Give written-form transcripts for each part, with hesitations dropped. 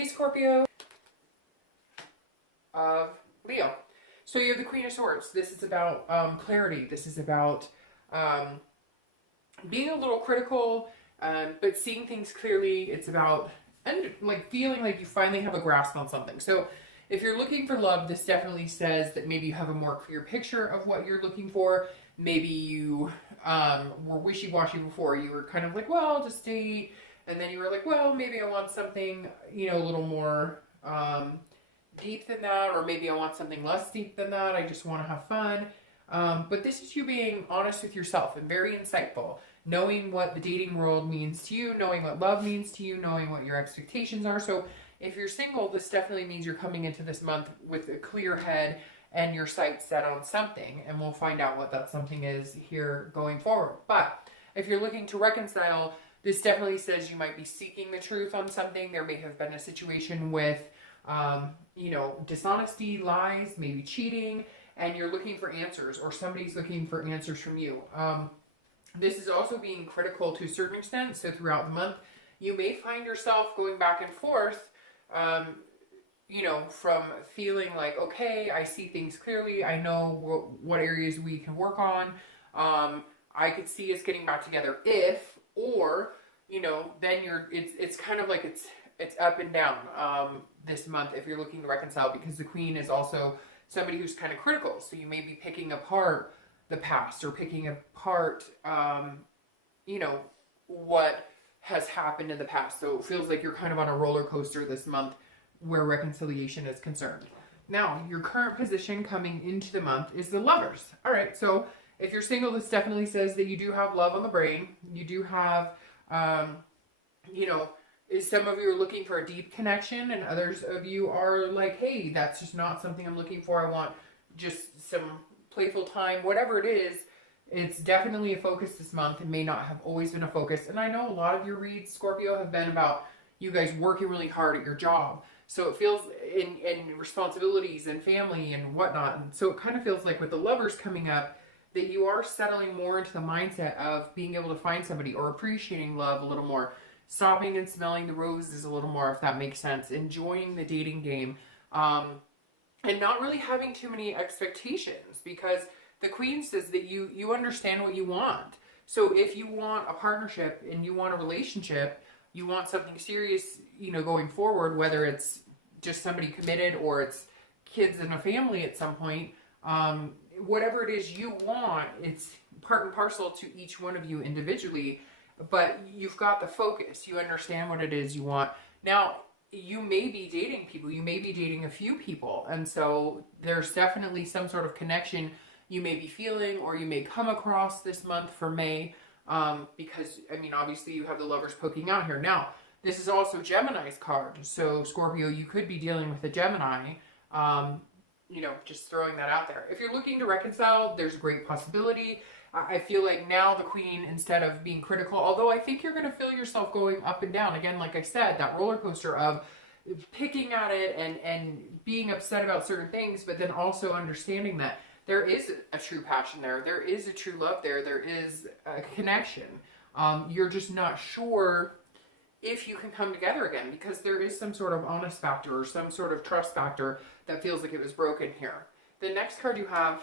Hey Scorpio of Leo. So you have the Queen of Swords. This is about clarity. This is about being a little critical, but seeing things clearly. It's about and like feeling like you finally have a grasp on something. So if you're looking for love, this definitely says that maybe you have a more clear picture of what you're looking for. Maybe you were wishy-washy before. You were kind of like, well, I'll just date. And then you were like, well, maybe I want something, a little more deep than that, or maybe I want something less deep than that. I just want to have fun. But this is you being honest with yourself and very insightful, knowing what the dating world means to you, knowing what love means to you, knowing what your expectations are. So if you're single, this definitely means you're coming into this month with a clear head and your sights set on something, and we'll find out what that something is here going forward. But if you're looking to reconcile, this definitely says you might be seeking the truth on something. There may have been a situation with, dishonesty, lies, maybe cheating, and you're looking for answers, or somebody's looking for answers from you. This is also being critical to a certain extent. So throughout the month, you may find yourself going back and forth, from feeling like, okay, I see things clearly. I know what areas we can work on. I could see us getting back together if, or, then it's kind of like it's up and down, this month if you're looking to reconcile, because the Queen is also somebody who's kind of critical. So you may be picking apart the past, or picking apart, what has happened in the past. So it feels like you're kind of on a roller coaster this month where reconciliation is concerned. Now, your current position coming into the month is the Lovers. All right, so if you're single, this definitely says that you do have love on the brain. You do have, some of you are looking for a deep connection, and others of you are like, hey, that's just not something I'm looking for. I want just some playful time, whatever it is. It's definitely a focus this month. It may not have always been a focus. And I know a lot of your reads, Scorpio, have been about you guys working really hard at your job. So it feels in responsibilities and family and whatnot. And so it kind of feels like with the Lovers coming up, that you are settling more into the mindset of being able to find somebody, or appreciating love a little more, stopping and smelling the roses a little more, if that makes sense, enjoying the dating game, and not really having too many expectations, because the Queen says that you understand what you want. So if you want a partnership and you want a relationship, you want something serious, going forward, whether it's just somebody committed or it's kids and a family at some point, whatever it is you want, it's part and parcel to each one of you individually, but you've got the focus. You understand what it is you want. Now, you may be dating people. You may be dating a few people. And so there's definitely some sort of connection you may be feeling, or you may come across this month for May, because, obviously you have the Lovers poking out here. Now, this is also Gemini's card. So, Scorpio, you could be dealing with a Gemini, just throwing that out there. If you're looking to reconcile, there's a great possibility. I feel like now the Queen, instead of being critical, although I think you're going to feel yourself going up and down. Again, like I said, that roller coaster of picking at it and being upset about certain things, but then also understanding that there is a true passion there. There is a true love there. There is a connection. You're just not sure if you can come together again, because there is some sort of honest factor or some sort of trust factor that feels like it was broken here. The next card you have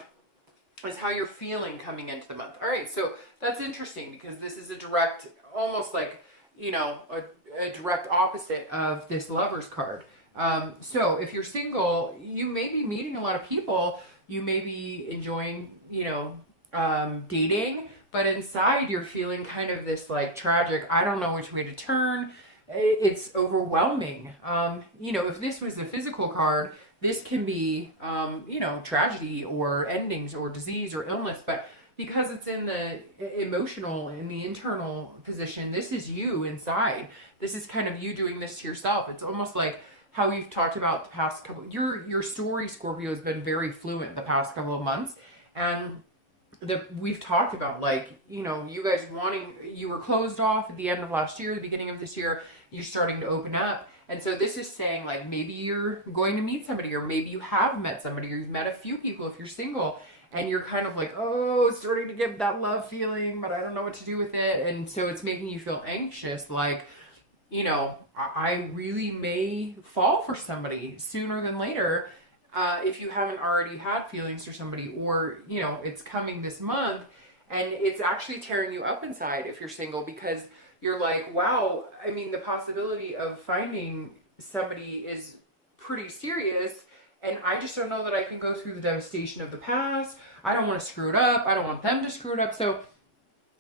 is how you're feeling coming into the month. All right, so that's interesting, because this is a direct, almost like, a direct opposite of this Lovers card. So if you're single, you may be meeting a lot of people. You may be enjoying, dating, but inside you're feeling kind of this like tragic, I don't know which way to turn. It's overwhelming. If this was the physical card, this can be, tragedy or endings or disease or illness, but because it's in the emotional, in the internal position, this is you inside. This is kind of you doing this to yourself. It's almost like how we've talked about the past couple, your story, Scorpio, has been very fluent the past couple of months. And we've talked about, like, you guys you were closed off at the end of last year, the beginning of this year, you're starting to open up. And so this is saying, like, maybe you're going to meet somebody, or maybe you have met somebody, or you've met a few people if you're single, and you're kind of like, oh, starting to get that love feeling, but I don't know what to do with it. And so it's making you feel anxious, like, you know, I really may fall for somebody sooner than later. If you haven't already had feelings for somebody, or, you know, it's coming this month and it's actually tearing you up inside if you're single, because you're like, wow, I mean, the possibility of finding somebody is pretty serious, and I just don't know that I can go through the devastation of the past. I don't want to screw it up. I don't want them to screw it up. So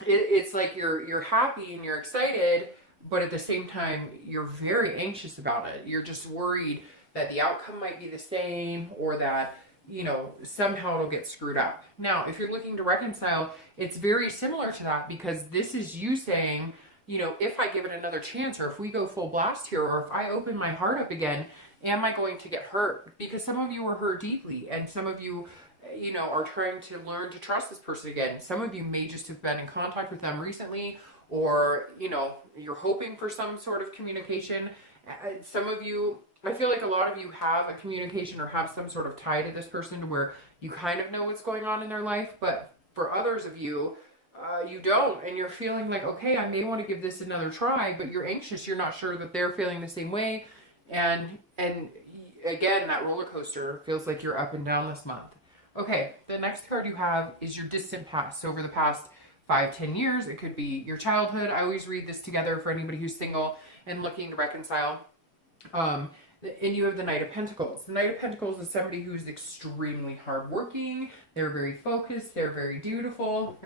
it's like you're happy and you're excited, but at the same time, you're very anxious about it. You're just worried that the outcome might be the same, or that, you know, somehow it'll get screwed up. Now, if you're looking to reconcile, it's very similar to that, because this is you saying, you know, if I give it another chance, or if we go full blast here, or if I open my heart up again, am I going to get hurt? Because some of you were hurt deeply, and some of you, you know, are trying to learn to trust this person again. Some of you may just have been in contact with them recently, or, you know, you're hoping for some sort of communication. Some of you, I feel like a lot of you have a communication or have some sort of tie to this person to where you kind of know what's going on in their life, but for others of you, you don't, and you're feeling like, okay, I may want to give this another try, but you're anxious. You're not sure that they're feeling the same way, and again, that roller coaster feels like you're up and down this month. Okay, the next card you have is your distant past. So over the past 5-10 years, it could be your childhood. I always read this together for anybody who's single and looking to reconcile. And you have the Knight of Pentacles. The Knight of Pentacles is somebody who's extremely hardworking. They're very focused. They're very dutiful.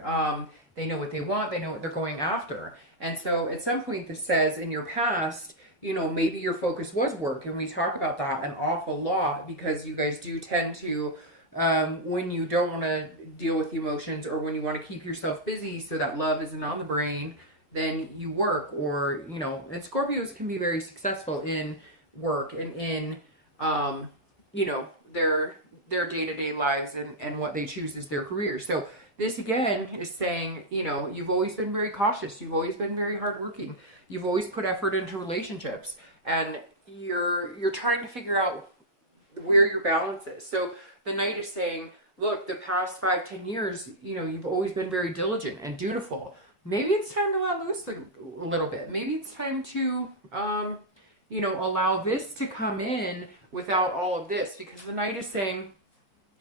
They know what they want. They know what they're going after. And so at some point this says in your past, you know, maybe your focus was work. And we talk about that an awful lot, because you guys do tend to, when you don't want to deal with the emotions, or when you want to keep yourself busy so that love isn't on the brain, then you work. Or, you know, and Scorpios can be very successful in work and in, you know, their day-to-day lives, and what they choose as their career. So this again is saying, you know, you've always been very cautious. You've always been very hardworking. You've always put effort into relationships, and you're trying to figure out where your balance is. So the Knight is saying, look, the past 5-10 years, you know, you've always been very diligent and dutiful. Maybe it's time to let loose a little bit. Maybe it's time to, you know, allow this to come in without all of this, because the Knight is saying,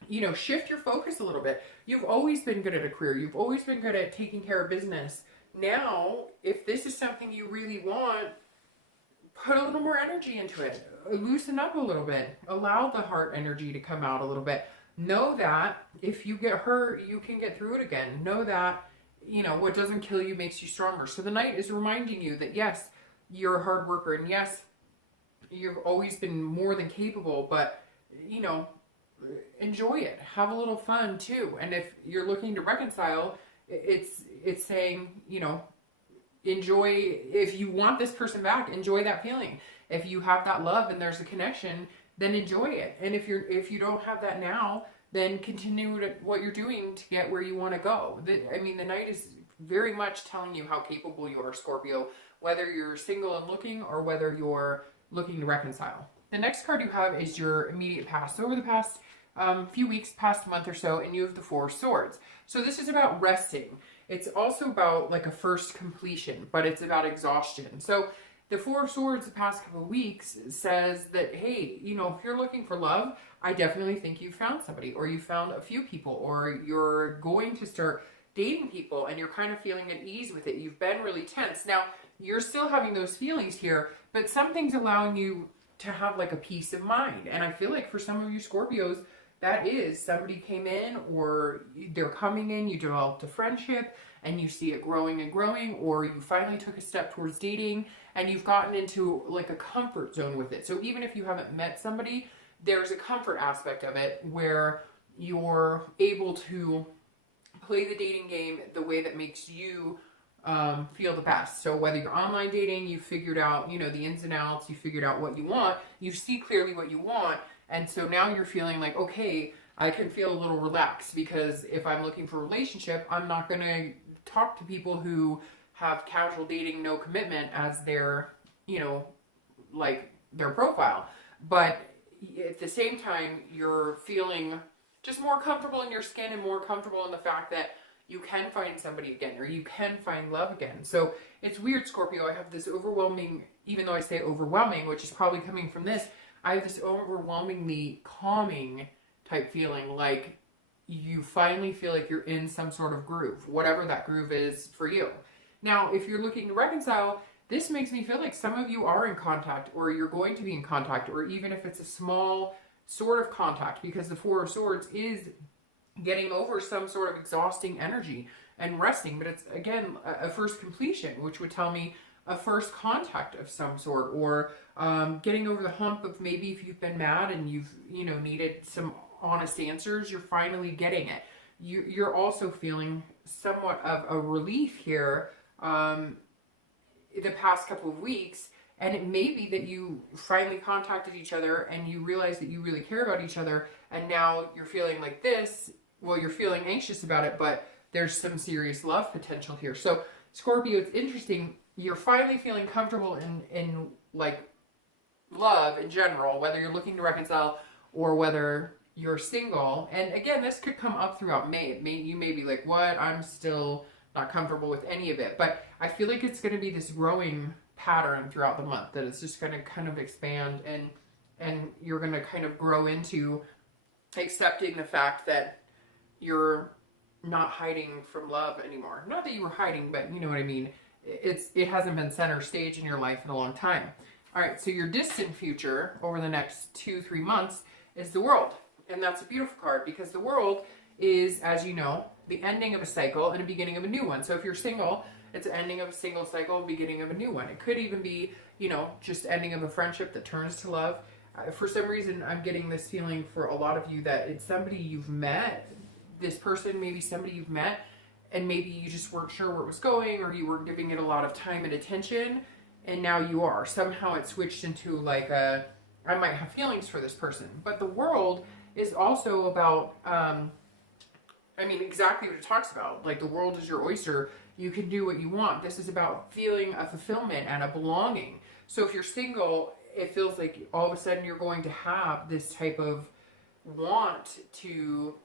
you know, shift your focus a little bit. You've always been good at a career. You've always been good at taking care of business. Now, if this is something you really want, put a little more energy into it. Loosen up a little bit. Allow the heart energy to come out a little bit. Know that if you get hurt, you can get through it again. Know that, you know, what doesn't kill you makes you stronger. So the Knight is reminding you that, yes, you're a hard worker, and yes, you've always been more than capable, but, you know, enjoy it. Have a little fun too. And if you're looking to reconcile, it's saying, you know, enjoy. If you want this person back, enjoy that feeling. If you have that love and there's a connection, then enjoy it. And if you don't have that now, then continue what you're doing to get where you want to go. I mean, the Knight is very much telling you how capable you are, Scorpio, whether you're single and looking, or whether you're looking to reconcile. The next card you have is your immediate past. So over the past few weeks, past month or so, and you have the Four of Swords. So this is about resting. It's also about like a first completion, but it's about exhaustion. So the Four of Swords the past couple of weeks says that, hey, you know, if you're looking for love, I definitely think you found somebody, or you found a few people, or you're going to start dating people and you're kind of feeling at ease with it. You've been really tense. Now, you're still having those feelings here, but something's allowing you to have like a peace of mind. And I feel like for some of you Scorpios, that is, somebody came in, or they're coming in, you developed a friendship and you see it growing and growing, or you finally took a step towards dating and you've gotten into like a comfort zone with it. So even if you haven't met somebody, there's a comfort aspect of it where you're able to play the dating game the way that makes you feel the best. So whether you're online dating, you figured out, you know, the ins and outs, you figured out what you want, you see clearly what you want. And so now you're feeling like, okay, I can feel a little relaxed, because if I'm looking for a relationship, I'm not going to talk to people who have casual dating, no commitment as their, you know, like their profile. But at the same time, you're feeling just more comfortable in your skin and more comfortable in the fact that, you can find somebody again, or you can find love again. So it's weird, Scorpio. I have this overwhelming, even though I say overwhelming, which is probably coming from this, I have this overwhelmingly calming type feeling, like you finally feel like you're in some sort of groove, whatever that groove is for you. Now, if you're looking to reconcile, this makes me feel like some of you are in contact, or you're going to be in contact, or even if it's a small sort of contact, because the Four of Swords is getting over some sort of exhausting energy and resting. But it's, again, a first completion, which would tell me a first contact of some sort, or getting over the hump of maybe if you've been mad and you've, needed some honest answers, you're finally getting it. You're also feeling somewhat of a relief here the past couple of weeks, and it may be that you finally contacted each other and you realize that you really care about each other, and now you're feeling like this. Well, you're feeling anxious about it, but there's some serious love potential here. So Scorpio, it's interesting. You're finally feeling comfortable in like love in general, whether you're looking to reconcile or whether you're single. And again, this could come up throughout May. You may be like, what? I'm still not comfortable with any of it. But I feel like it's going to be this growing pattern throughout the month, that it's just going to kind of expand, and you're going to kind of grow into accepting the fact that you're not hiding from love anymore. Not that you were hiding, but you know what I mean. It hasn't been center stage in your life in a long time. All right, so your distant future over the next 2-3 months is the World. And that's a beautiful card, because the World is, as you know, the ending of a cycle and a beginning of a new one. So if you're single, it's an ending of a single cycle, beginning of a new one. It could even be, just ending of a friendship that turns to love. For some reason, I'm getting this feeling for a lot of you that it's somebody you've met. This person, maybe somebody you've met, and maybe you just weren't sure where it was going, or you were giving it a lot of time and attention, and now you are. Somehow it switched into like I might have feelings for this person. But the World is also about, exactly what it talks about. Like, the world is your oyster. You can do what you want. This is about feeling a fulfillment and a belonging. So if you're single, it feels like all of a sudden you're going to have this type of want to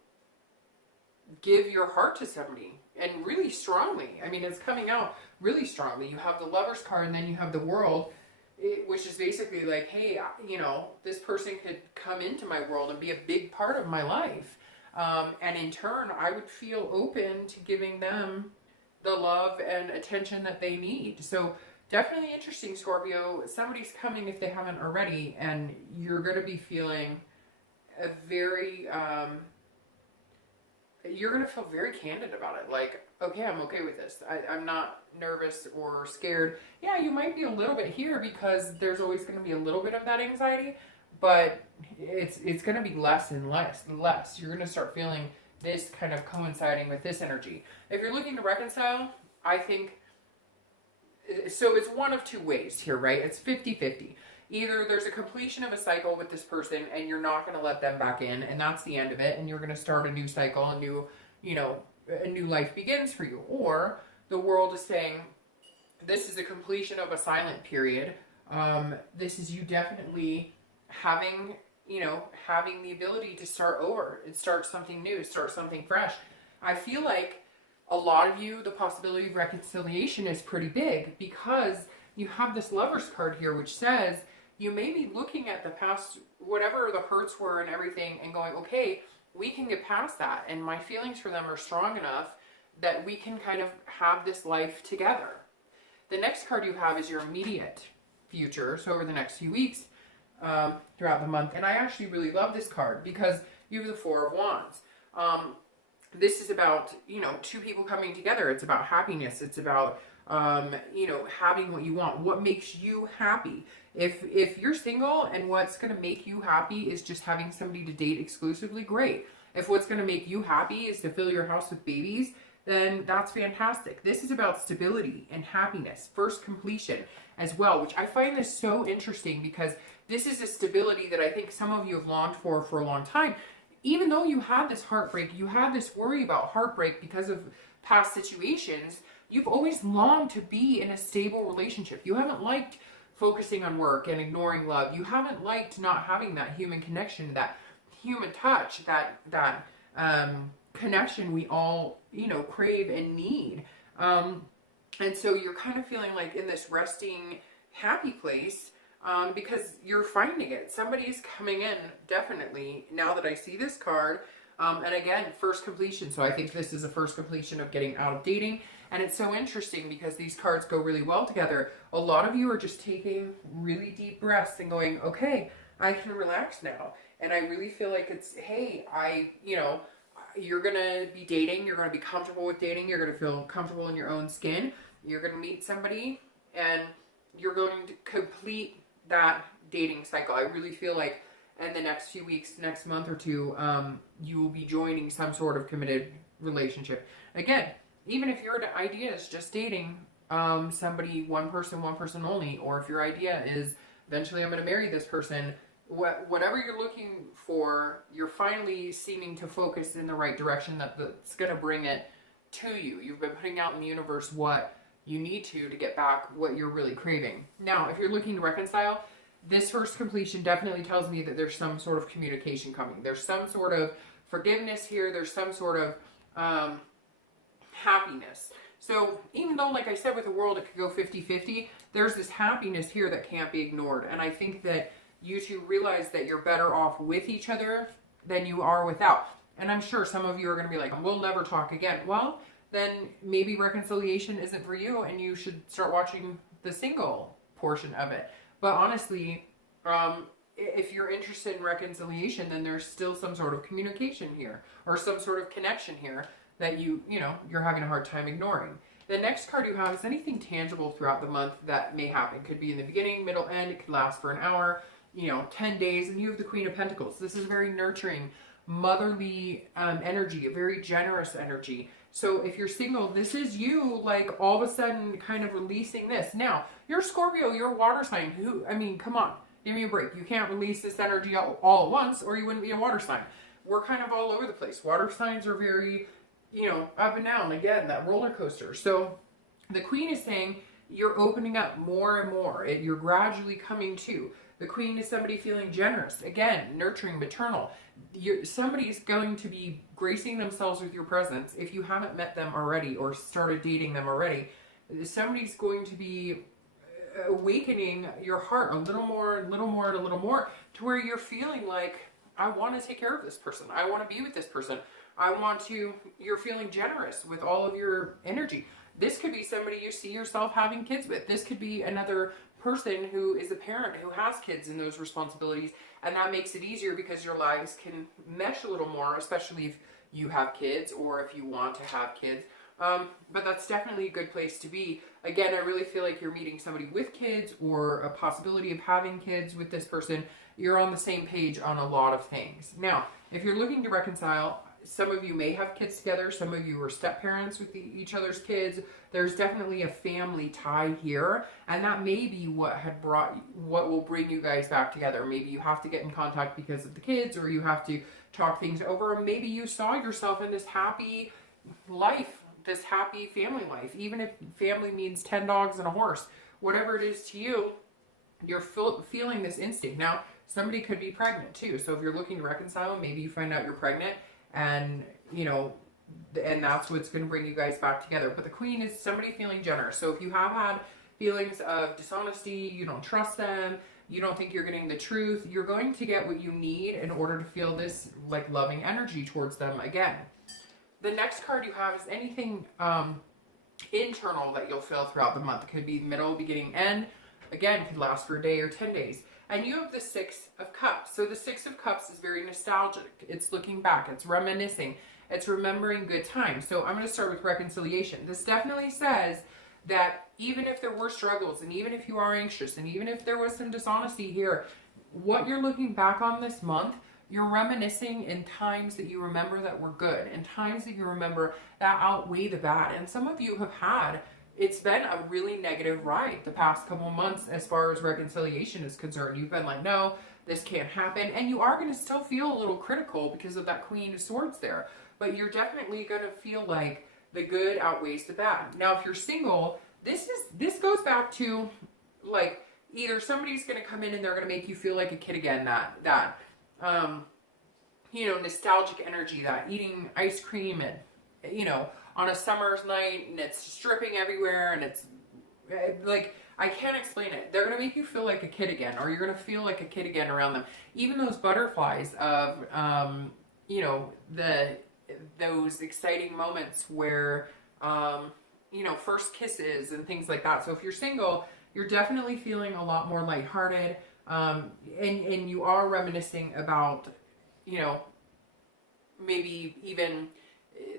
give your heart to somebody, and really strongly. It's coming out really strongly. You have the Lover's card, and then you have the World, which is basically like, hey, this person could come into my world and be a big part of my life. And in turn, I would feel open to giving them the love and attention that they need. So definitely interesting, Scorpio. Somebody's coming if they haven't already, and you're going to be feeling a very, you're going to feel very candid about it. Like, okay, I'm okay with this. I'm not nervous or scared. Yeah, you might be a little bit here, because there's always going to be a little bit of that anxiety, but it's going to be less and less. You're going to start feeling this kind of coinciding with this energy. If you're looking to reconcile, I think, so it's one of two ways here, right? It's 50-50. Either there's a completion of a cycle with this person and you're not going to let them back in, and that's the end of it, and you're going to start a new cycle, a new life begins for you. Or the World is saying, this is a completion of a silent period. This is you definitely having the ability to start over and start something new, start something fresh. I feel like a lot of you, the possibility of reconciliation is pretty big, because you have this Lover's card here, which says you may be looking at the past, whatever the hurts were and everything, and going, okay, we can get past that, and my feelings for them are strong enough that we can kind of have this life together. The next card you have is your immediate future, so over the next few weeks, throughout the month. And I actually really love this card, because you have the Four of Wands. This is about, two people coming together. It's about happiness. It's about, having what you want. What makes you happy? If you're single and what's going to make you happy is just having somebody to date exclusively, great. If what's going to make you happy is to fill your house with babies, then that's fantastic. This is about stability and happiness, first completion as well, which I find this so interesting, because this is a stability that I think some of you have longed for a long time. Even though you had this heartbreak, you had this worry about heartbreak because of past situations, you've always longed to be in a stable relationship. You haven't liked focusing on work and ignoring love. You haven't liked not having that human connection, that human touch, that connection we all, you know, crave and need. And so you're kind of feeling like in this resting, happy place, because you're finding it. Somebody's coming in, definitely, now that I see this card. And again, first completion. So I think this is a first completion of getting out of dating. And it's so interesting because these cards go really well together. A lot of you are just taking really deep breaths and going, okay, I can relax now. And I really feel like it's, hey, you know, you're going to be dating. You're going to be comfortable with dating. You're going to feel comfortable in your own skin. You're going to meet somebody and you're going to complete that dating cycle. I really feel like in the next few weeks, next month or two, you will be joining some sort of committed relationship. Again, even if your idea is just dating somebody, one person only, or if your idea is eventually I'm going to marry this person, whatever you're looking for, you're finally seeming to focus in the right direction that's going to bring it to you. You've been putting out in the universe what you need to get back what you're really craving. Now, if you're looking to reconcile, this first completion definitely tells me that there's some sort of communication coming. There's some sort of forgiveness here. There's some sort of happiness. So even though, like I said, with the world, it could go 50-50, there's this happiness here that can't be ignored. And I think that you two realize that you're better off with each other than you are without. And I'm sure some of you are going to be like, we'll never talk again. Well, then maybe reconciliation isn't for you and you should start watching the single portion of it. But honestly, if you're interested in reconciliation, then there's still some sort of communication here or some sort of connection here that you're having a hard time ignoring. The next card you have is anything tangible throughout the month that may happen. It could be in the beginning, middle, end. It could last for an hour, 10 days. And you have the Queen of Pentacles. This is very nurturing, motherly energy, a very generous energy. So if you're single, this is you, like, all of a sudden kind of releasing this. Now, you're Scorpio, you're a water sign. Come on, give me a break. You can't release this energy all at once or you wouldn't be a water sign. We're kind of all over the place. Water signs are very, up and down. Again, that roller coaster. So the Queen is saying you're opening up more and more. You're gradually coming to. The Queen is somebody feeling generous. Again, nurturing, maternal. Somebody's going to be gracing themselves with your presence. If you haven't met them already or started dating them already, somebody's going to be awakening your heart a little more, to where you're feeling like, I want to take care of this person. I want to be with this person. You're feeling generous with all of your energy. This could be somebody you see yourself having kids with. This could be another person who is a parent who has kids and those responsibilities, and that makes it easier because your lives can mesh a little more, especially if you have kids or if you want to have kids. But that's definitely a good place to be. Again, I really feel like you're meeting somebody with kids or a possibility of having kids with this person. You're on the same page on a lot of things. Now, if you're looking to reconcile, some of you may have kids together. Some of you are step-parents with each other's kids. There's definitely a family tie here. And that may be what will bring you guys back together. Maybe you have to get in contact because of the kids, or you have to talk things over. Or maybe you saw yourself in this happy life, this happy family life. Even if family means 10 dogs and a horse, whatever it is to you, you're feeling this instinct. Now, somebody could be pregnant too. So if you're looking to reconcile, maybe you find out you're pregnant. And, and that's what's going to bring you guys back together. But the Queen is somebody feeling generous. So if you have had feelings of dishonesty, you don't trust them, you don't think you're getting the truth, you're going to get what you need in order to feel this, like, loving energy towards them again. The next card you have is anything internal that you'll feel throughout the month. It could be middle, beginning, end. Again, it could last for a day or 10 days. And you have the Six of Cups. So the Six of Cups is very nostalgic. It's looking back. It's reminiscing. It's remembering good times. So I'm going to start with reconciliation. This definitely says that even if there were struggles, and even if you are anxious, and even if there was some dishonesty here, what you're looking back on this month, you're reminiscing in times that you remember that were good, and times that you remember that outweigh the bad. And some of you have had, it's been a really negative ride the past couple months as far as reconciliation is concerned. You've been like, no, this can't happen. And you are going to still feel a little critical because of that Queen of Swords there. But you're definitely going to feel like the good outweighs the bad. Now, if you're single, this goes back to, like, either somebody's going to come in and they're going to make you feel like a kid again, nostalgic energy, that eating ice cream and, on a summer's night and it's stripping everywhere and it's like, I can't explain it. They're going to make you feel like a kid again, or you're going to feel like a kid again around them. Even those butterflies of, those exciting moments where, first kisses and things like that. So if you're single, you're definitely feeling a lot more lighthearted. And you are reminiscing about, maybe even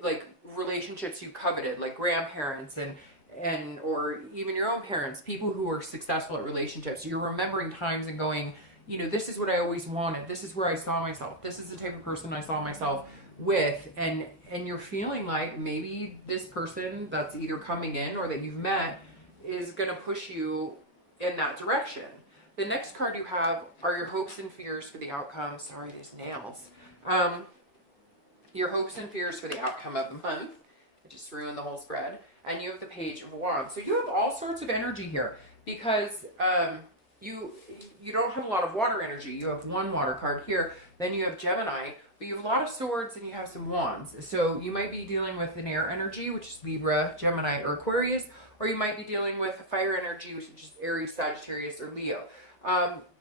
like relationships you coveted, like grandparents and or even your own parents, people who are successful at relationships. You're remembering times and going, this is what I always wanted. This is where I saw myself. This is the type of person I saw myself with. And you're feeling like maybe this person that's either coming in or that you've met is going to push you in that direction. The next card you have are your hopes and fears for the outcome. Sorry, these nails. Your hopes and fears for the outcome of the month. I just ruined the whole spread. And you have the Page of Wands. So you have all sorts of energy here because you don't have a lot of water energy. You have one water card here. Then you have Gemini, but you have a lot of swords and you have some wands. So you might be dealing with an air energy, which is Libra, Gemini, or Aquarius, or you might be dealing with a fire energy, which is Aries, Sagittarius, or Leo.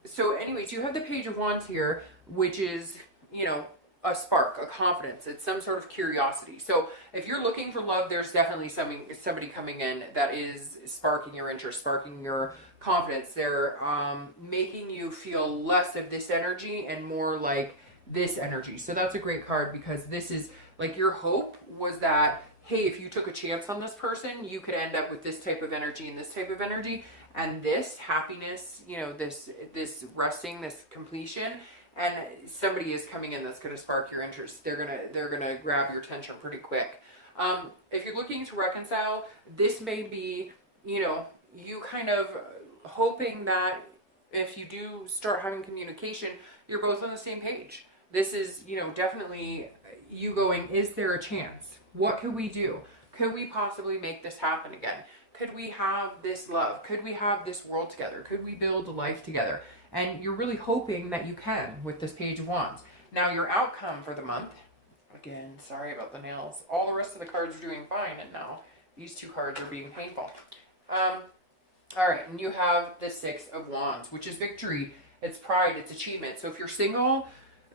So anyways, you have the Page of Wands here, which is, a spark, a confidence. It's some sort of curiosity. So if you're looking for love, there's definitely somebody coming in that is sparking your interest, sparking your confidence. They're making you feel less of this energy and more like this energy. So that's a great card because this is like your hope was that, hey, if you took a chance on this person, you could end up with this type of energy and this type of energy. And this happiness, this resting, this completion, and somebody is coming in that's going to spark your interest. They're gonna grab your attention pretty quick. If you're looking to reconcile, this may be, you kind of hoping that if you do start having communication, you're both on the same page. This is, definitely you going, is there a chance? What could we do? Could we possibly make this happen again? Could we have this love? Could we have this world together? Could we build a life together? And you're really hoping that you can with this Page of Wands. Now your outcome for the month, again, sorry about the nails. All the rest of the cards are doing fine, and now these two cards are being painful. All right, and you have the Six of Wands, which is victory. It's pride, it's achievement. So if you're single,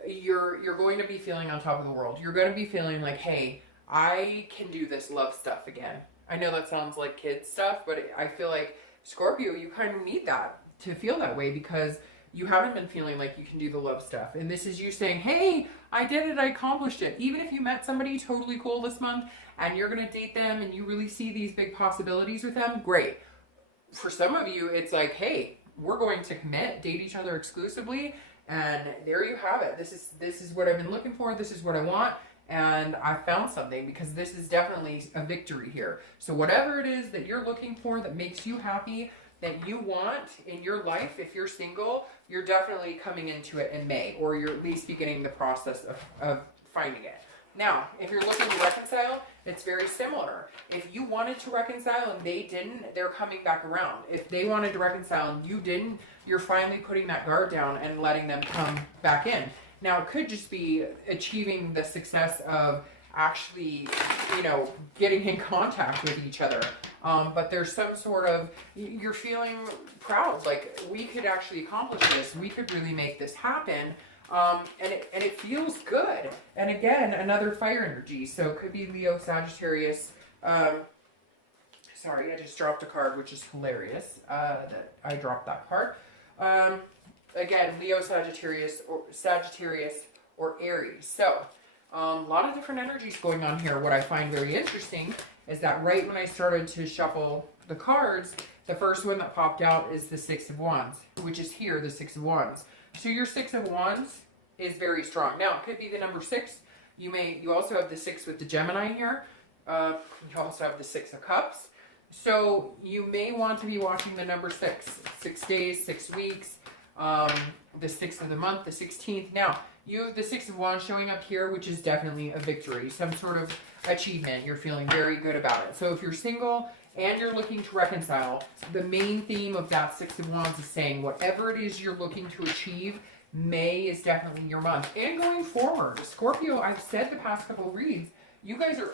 you're going to be feeling on top of the world. You're going to be feeling like, hey, I can do this love stuff again. I know that sounds like kid stuff, but I feel like Scorpio, you kind of need that to feel that way because you haven't been feeling like you can do the love stuff. And this is you saying, hey, I did it, I accomplished it. Even if you met somebody totally cool this month and you're going to date them and you really see these big possibilities with them, great. For some of you, it's like, hey, we're going to commit, date each other exclusively, and there you have it. This is what I've been looking for. This is what I want. And I found something because this is definitely a victory here. So whatever it is that you're looking for that makes you happy, that you want in your life, if you're single, you're definitely coming into it in May, or you're at least beginning the process of finding it. Now, if you're looking to reconcile, it's very similar. If you wanted to reconcile and they didn't, they're coming back around. If they wanted to reconcile and you didn't, you're finally putting that guard down and letting them come back in. Now, it could just be achieving the success of actually, getting in contact with each other. But there's some sort of, you're feeling proud, like we could actually accomplish this. We could really make this happen. And it feels good. And again, another fire energy. So it could be Leo, Sagittarius. Sorry, I just dropped a card, which is hilarious that I dropped that card. Again, Leo, Sagittarius, or Aries. So a lot of different energies going on here. What I find very interesting is that right when I started to shuffle the cards, the first one that popped out is the Six of Wands, which is here, the Six of Wands. So your Six of Wands is very strong. Now, it could be the number 6. You also have the 6 with the Gemini here. You also have the 6 of Cups. So you may want to be watching the number 6. 6 days, 6 weeks, the 6th of the month, the 16th. Now, you have the 6 of Wands showing up here, which is definitely a victory, some sort of achievement. You're feeling very good about it. So if you're single and you're looking to reconcile, the main theme of that 6 of Wands is saying whatever it is you're looking to achieve, May is definitely your month. And going forward, Scorpio, I've said the past couple of reads, you guys are,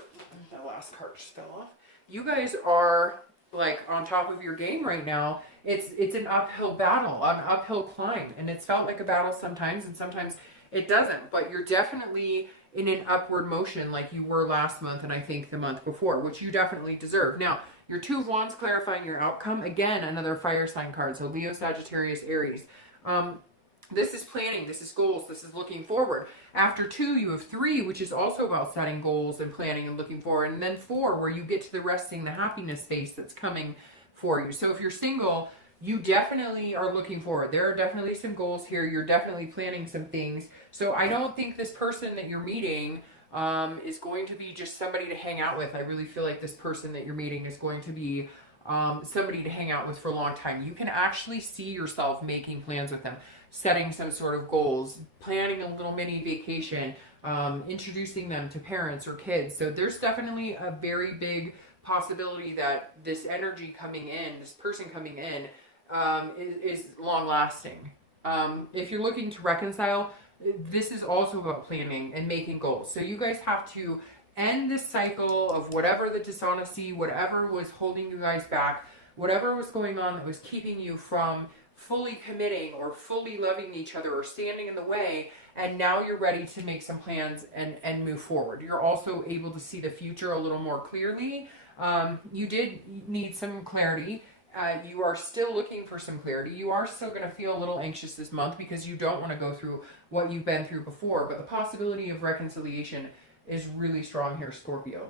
the last card just fell off. You guys are like on top of your game right now. It's an uphill battle, an uphill climb. And it's felt like a battle sometimes, and sometimes it doesn't. But you're definitely in an upward motion like you were last month and I think the month before, which you definitely deserve. Now, your Two of Wands clarifying your outcome. Again, another fire sign card. So Leo, Sagittarius, Aries. This is planning, this is goals, this is looking forward. After 2, you have 3, which is also about setting goals and planning and looking forward. And then 4, where you get to the resting, the happiness space that's coming for you. So if you're single, you definitely are looking forward. There are definitely some goals here. You're definitely planning some things. So I don't think this person that you're meeting is going to be just somebody to hang out with. I really feel like this person that you're meeting is going to be somebody to hang out with for a long time. You can actually see yourself making plans with them, setting some sort of goals, planning a little mini vacation, introducing them to parents or kids. So there's definitely a very big possibility that this energy coming in, this person coming in, is long lasting. If you're looking to reconcile, this is also about planning and making goals. So you guys have to end this cycle of whatever the dishonesty, whatever was holding you guys back, whatever was going on that was keeping you from fully committing or fully loving each other or standing in the way, and now you're ready to make some plans and move forward. You're also able to see the future a little more clearly. You did need some clarity. You are still looking for some clarity. You are still going to feel a little anxious this month because you don't want to go through what you've been through before, but the possibility of reconciliation is really strong here, Scorpio.